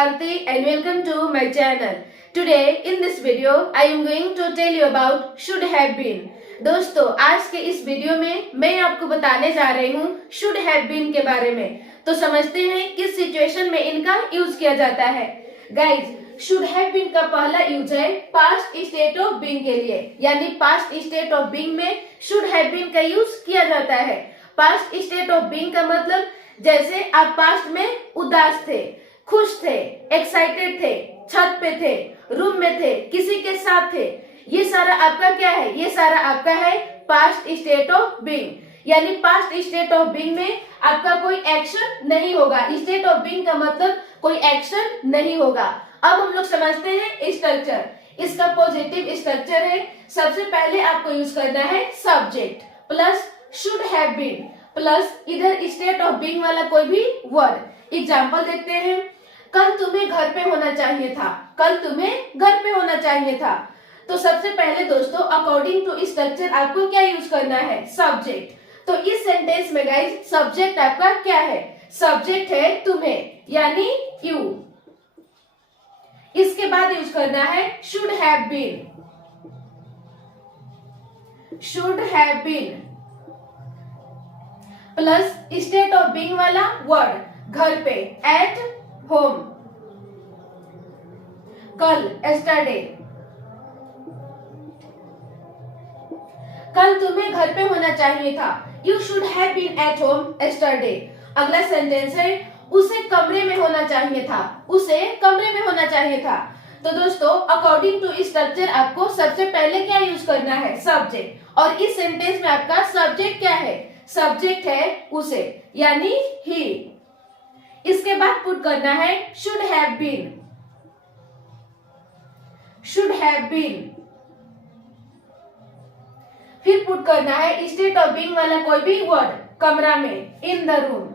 Bharti and welcome to my channel. Today in this video I am going to tell you about should have been. दोस्तों आज के इस video में मैं आपको बताने जा रही हूँ should have been के बारे में। तो समझते हैं किस सिचुएशन में इनका यूज किया जाता है। गाइज should have been का पहला यूज है पास्ट स्टेट ऑफ बीइंग के लिए, यानी पास्ट स्टेट ऑफ बीइंग में should have been का यूज किया जाता है। पास्ट स्टेट ऑफ बीइंग का मतलब जैसे आप पास्ट में उदास थे, खुश थे, एक्साइटेड थे, छत पे थे, रूम में थे, किसी के साथ थे, ये सारा आपका क्या है? ये सारा आपका है पास्ट स्टेट ऑफ बीइंग। यानी पास्ट स्टेट ऑफ बीइंग में आपका कोई एक्शन नहीं होगा। स्टेट ऑफ बीइंग का मतलब कोई एक्शन नहीं होगा। अब हम लोग समझते हैं स्ट्रक्चर। इसका पॉजिटिव स्ट्रक्चर है। सबसे पहले आपको यूज करना है subject plus should have been plus इधर स्टेट ऑफ बीइंग वाला कोई भी वर्ड। एग्जाम्पल देखते हैं। कल तुम्हें घर पे होना चाहिए था, कल तुम्हें घर पे होना चाहिए था। तो सबसे पहले दोस्तों अकॉर्डिंग टू स्ट्रक्चर आपको क्या यूज करना है? सब्जेक्ट। तो इस सेंटेंस में गाइस सब्जेक्ट आपका क्या है? सब्जेक्ट है तुम्हें, यानी यू। इसके बाद यूज करना है should have been. Should have been plus state of being वाला वर्ड घर पे, एट होम। कल एस्टरडे, कल तुम्हें घर पे होना चाहिए था। You should have been at home yesterday. अगला सेंटेंस है उसे कमरे में होना चाहिए था, उसे कमरे में होना चाहिए था। तो दोस्तों अकॉर्डिंग टू स्ट्रक्चर आपको सबसे पहले क्या यूज करना है? सब्जेक्ट। और इस सेंटेंस में आपका सब्जेक्ट क्या है? सब्जेक्ट है उसे, यानी ही। इसके बाद पुट करना है should have been. Should have been. फिर पुट करना है स्टेट ऑफ बीइंग वाला कोई भी वर्ड कमरा में, in the room.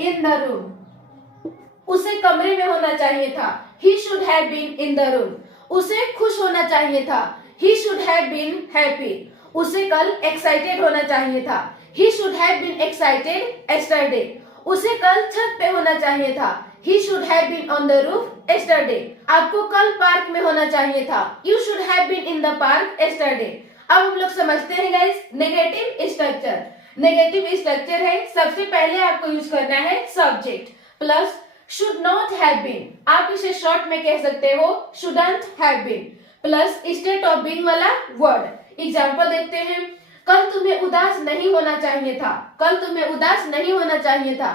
In the room. उसे कमरे में होना चाहिए था। He should have been in the room. उसे खुश होना चाहिए था। He should have been happy. उसे कल एक्साइटेड होना चाहिए था। He should have been excited yesterday. उसे कल छत पे होना चाहिए था। He should have been on the roof yesterday. आपको कल पार्क में होना चाहिए था। You should have been in the park yesterday. अब हम लोग समझते हैं guys negative structure. Negative structure है सबसे पहले आपको यूज करना है subject plus should not have been. आप इसे शॉर्ट में कह सकते हो shouldn't have been plus state of being वाला वर्ड। एग्जाम्पल देखते हैं। कल तुम्हें उदास नहीं होना चाहिए था। कल तुम्हें उदास नहीं होना चाहिए था।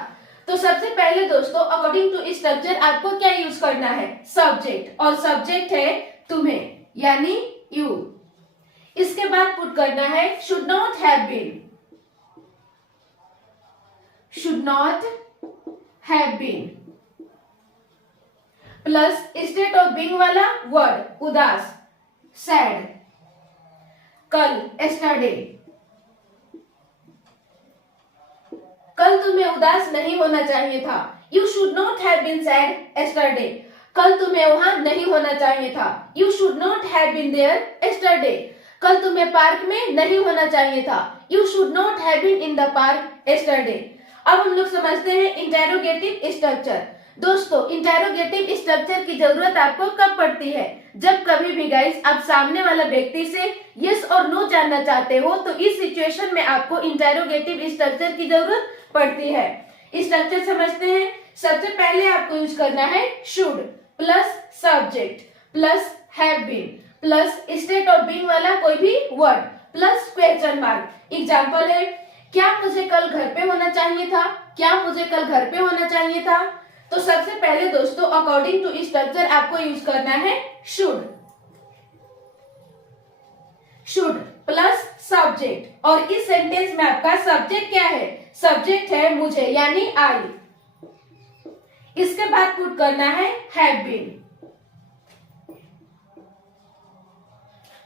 तो सबसे पहले दोस्तों अकॉर्डिंग टू स्ट्रक्चर आपको क्या यूज करना है? सब्जेक्ट। और सब्जेक्ट है तुम्हें, यानी यू। इसके बाद पुट करना है should not have been. Should not have been plus state of being वाला वर्ड उदास, सैड। कल एस्टरडे। कल तुम्हें उदास नहीं होना चाहिए था। You should not have been sad yesterday. कल तुम्हें वहां नहीं होना चाहिए था। You should not have been there yesterday. कल तुम्हें पार्क में नहीं होना चाहिए था। You should not have been in the park yesterday. अब हम लोग समझते हैं इंटेरोगेटिव स्ट्रक्चर। दोस्तों इंटेरोगेटिव स्ट्रक्चर की जरूरत आपको कब पड़ती है? जब कभी भी गाइस आप सामने वाला व्यक्ति से यस और नो जानना चाहते हो, तो इस सिचुएशन में आपको इंटेरोगेटिव स्ट्रक्चर की जरूरत पड़ती है। स्ट्रक्चर समझते हैं। सबसे पहले आपको यूज करना है should plus subject plus have been plus state of being वाला कोई भी word plus question mark. Example है क्या मुझे कल घर पे होना चाहिए था? क्या मुझे कल घर पे होना चाहिए था? तो सबसे पहले दोस्तों अकॉर्डिंग टू स्ट्रक्चर आपको यूज करना है शुड। Should plus subject. और इस सेंटेंस में आपका सब्जेक्ट क्या है? सब्जेक्ट है मुझे, यानी आई। इसके बाद पुट करना है have been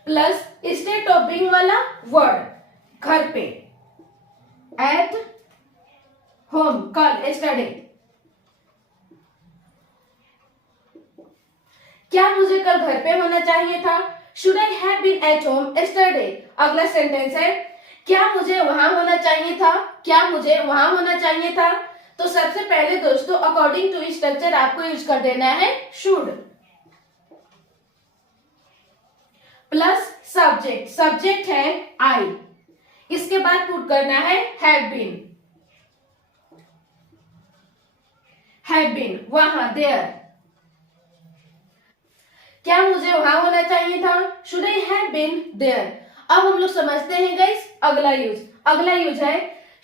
plus state of being वाला वर्ड घर पे, एट होम। कल एस्टरडे। क्या मुझे कल घर पे होना चाहिए था? Should I have been at home yesterday. अगला सेंटेंस है क्या मुझे वहां होना चाहिए था? क्या मुझे वहां होना चाहिए था? तो सबसे पहले दोस्तों अकॉर्डिंग टू स्ट्रक्चर आपको यूज कर देना है शुड प्लस सब्जेक्ट, सब्जेक्ट है आई, इसके बाद पुट करना है हैव बीन वहां देयर, क्या मुझे वहां होना चाहिए था, should I have been there. अब हम लोग समझते हैं गाइस अगला यूज है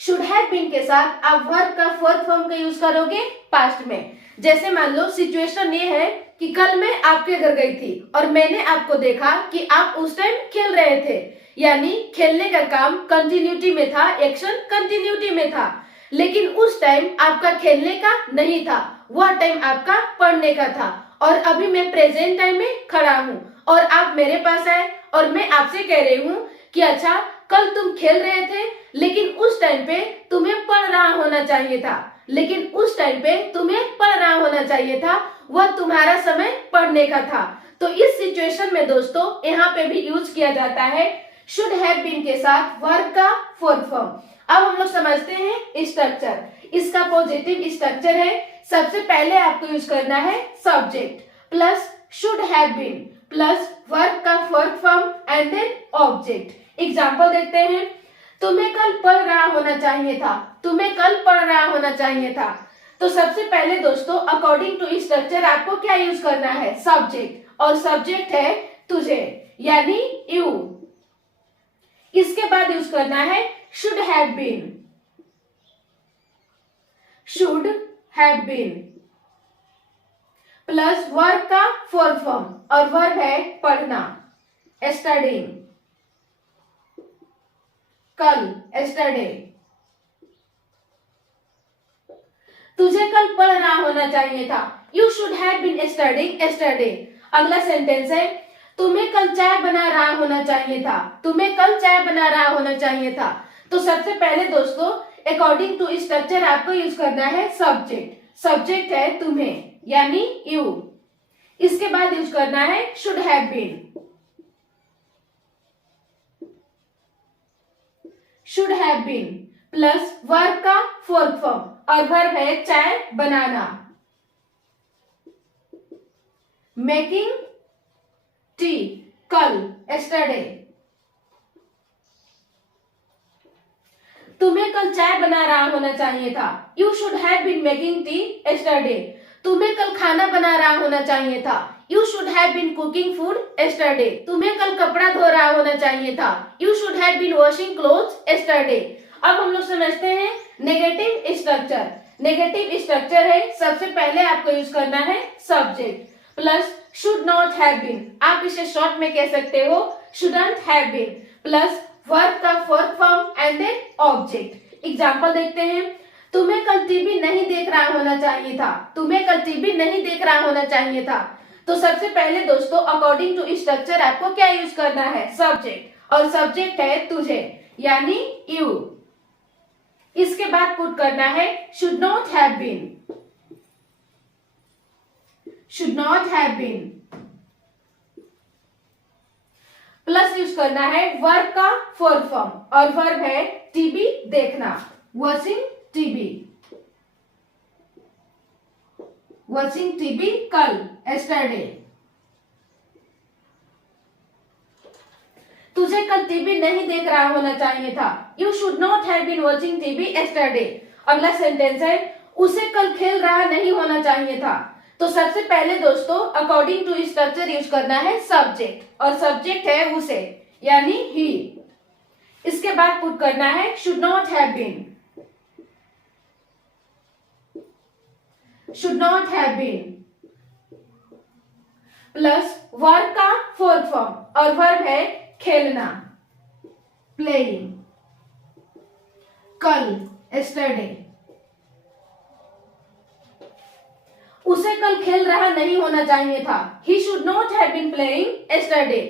शुड हैव बीन के साथ आप वर्ब का फोर्थ फॉर्म का यूज करोगे पास्ट में। जैसे मान लो सिचुएशन ये है कि कल मैं आपके घर गई थी और मैंने आपको देखा कि आप उस टाइम खेल रहे थे, यानी खेलने का काम कंटिन्यूटी में था, एक्शन कंटिन्यूटी में था, लेकिन उस टाइम आपका खेलने का नहीं था, वह टाइम आपका पढ़ने का था। और अभी मैं प्रेजेंट टाइम में खड़ा हूँ और आप मेरे पास आए और मैं आपसे कह रही हूँ कि अच्छा कल तुम खेल रहे थे लेकिन उस टाइम पे तुम्हें पढ़ रहा होना चाहिए था, लेकिन उस टाइम पे तुम्हें पढ़ रहा होना चाहिए था, वह तुम्हारा समय पढ़ने का था। तो इस सिचुएशन में दोस्तों यहाँ पे भी यूज किया जाता है शुड हैव बीन के साथ वर्ब का फोर्थ फॉर्म। अब हम लोग समझते हैं स्ट्रक्चर, इसका पॉजिटिव स्ट्रक्चर है। सबसे पहले आपको यूज करना है subject plus should have been plus verb का fourth form and then object. Example देखते हैं, तुम्हें कल पढ़ रहा होना चाहिए था, तुम्हें कल पढ़ रहा होना चाहिए था। तो सबसे पहले दोस्तों अकॉर्डिंग टू स्ट्रक्चर आपको क्या यूज करना है, सब्जेक्ट, और सब्जेक्ट है तुझे यानी यू। इसके बाद यूज करना है should have been, should have been plus verb का फोर्थ फॉर्म, और वर्ब है पढ़ना, स्टडीइंग, कल एस्टरडे। तुझे कल पढ़ रहा होना चाहिए था, you should have been studying yesterday. अगला सेंटेंस है तुम्हें कल चाय बना रहा होना चाहिए था, तुम्हें कल चाय बना रहा होना चाहिए था। तो सबसे पहले दोस्तों अकॉर्डिंग टू स्ट्रक्चर आपको यूज करना है सब्जेक्ट, सब्जेक्ट है तुम्हें यानी यू। इसके बाद यूज करना है should have been, should have been plus verb का फोर्थ फॉर्म, और वर्ब है चाय बनाना, मेकिंग टी, कल एस्टरडे। तुम्हें कल चाय बना रहा होना चाहिए था, you should have been making tea yesterday. तुम्हें कल खाना बना रहा होना चाहिए था, you should have been cooking food yesterday. तुम्हें कल कपड़ा धो रहा होना चाहिए था, you should have been washing clothes yesterday. अब हम लोग समझते हैं नेगेटिव स्ट्रक्चर। नेगेटिव स्ट्रक्चर है सबसे पहले आपको यूज करना है subject plus should not have been, आप इसे शॉर्ट में कह सकते हो shouldn't have been, plus verb का fourth form and then object. Example देखते हैं, तुम्हें कल टीवी नहीं देख रहा होना चाहिए था, तुम्हें कल टीवी नहीं देख रहा होना चाहिए था। तो सबसे पहले दोस्तों अकॉर्डिंग टू स्ट्रक्चर आपको क्या यूज करना है, सब्जेक्ट, और सब्जेक्ट है तुझे यानी यू। इसके बाद पुट करना है should not have been, should not have been plus use करना है वर्ब का फोर्थ फॉर्म, और वर्ब है टीवी देखना, वॉचिंग टीवी, वॉचिंग टीवी कल एस्टरडे। तुझे कल टीवी नहीं देख रहा होना चाहिए था, you should not have been watching TV yesterday. अगला सेंटेंस है उसे कल खेल रहा नहीं होना चाहिए था। तो सबसे पहले दोस्तों अकॉर्डिंग टू स्ट्रक्चर यूज करना है सब्जेक्ट, और सब्जेक्ट है उसे यानी ही। इसके बाद पुट करना है should not have been, should not have been plus verb का फोर्थ फॉर्म, और वर्ब है खेलना, प्लेइंग, कल एस्टरडे। उसे कल खेल रहा नहीं होना चाहिए था, he should not have been playing yesterday.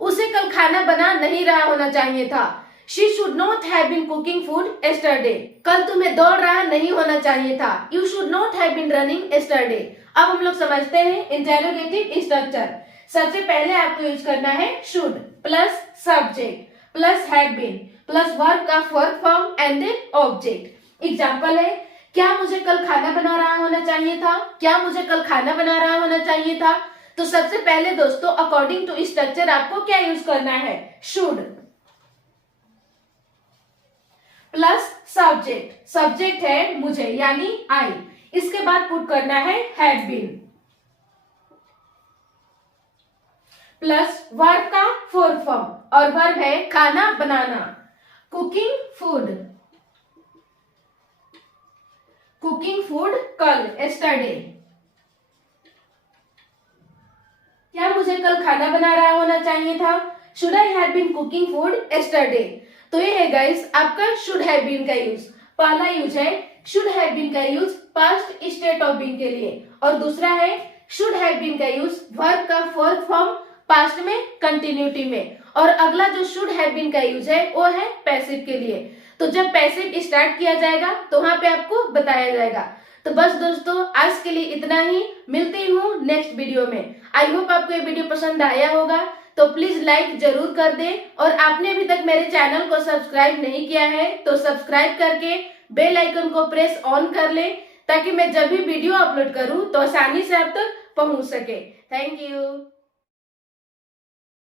उसे कल खाना बना नहीं रहा होना चाहिए था, she should not have been cooking food yesterday. कल तुम्हें दौड़ रहा नहीं होना चाहिए था, you should not have been running yesterday. अब हम लोग समझते हैं इंटेरोगेटिव स्ट्रक्चर। सबसे पहले आपको यूज करना है should plus subject plus have been plus verb का fourth form and then object. Example है क्या मुझे कल खाना बना रहा होना चाहिए था? क्या मुझे कल खाना बना रहा होना चाहिए था? तो सबसे पहले दोस्तों अकॉर्डिंग टू स्ट्रक्चर आपको क्या यूज करना है? शुड प्लस सब्जेक्ट, सब्जेक्ट है मुझे यानी आई, इसके बाद पुट करना है हैड बीन प्लस वर्ब का फोर फॉर्म और वर्ब है खाना बनाना, कुकिंग फूड, कुकिंग फूड कल एस्टरडे। क्या मुझे कल खाना बना रहा होना चाहिए था? Should I have been cooking food yesterday. तो ये है गाइस आपका शुड हैव बीन का यूज। पहला यूज है शुड हैव बीन का use past state of being के लिए और दूसरा है शुड हैव बीन का यूज वर्ब का फोर्थ फॉर्म पास्ट में कंटिन्यूटी में और अगला जो शुड हैव बीन का यूज है वो है पैसिव के लिए। तो जब पैसिव स्टार्ट किया जाएगा तो वहां पे आपको बताया जाएगा। तो बस दोस्तों आज के लिए इतना ही, मिलती हूँ नेक्स्ट वीडियो में। आई होप आपको ये वीडियो पसंद आया होगा, तो प्लीज लाइक जरूर कर दें और आपने अभी तक मेरे चैनल को सब्सक्राइब नहीं किया है तो सब्सक्राइब करके बेल आइकन को प्रेस ऑन कर लें ताकि मैं जब भी वीडियो अपलोड करूँ तो आसानी से आप तक पहुंच सके। Thank you.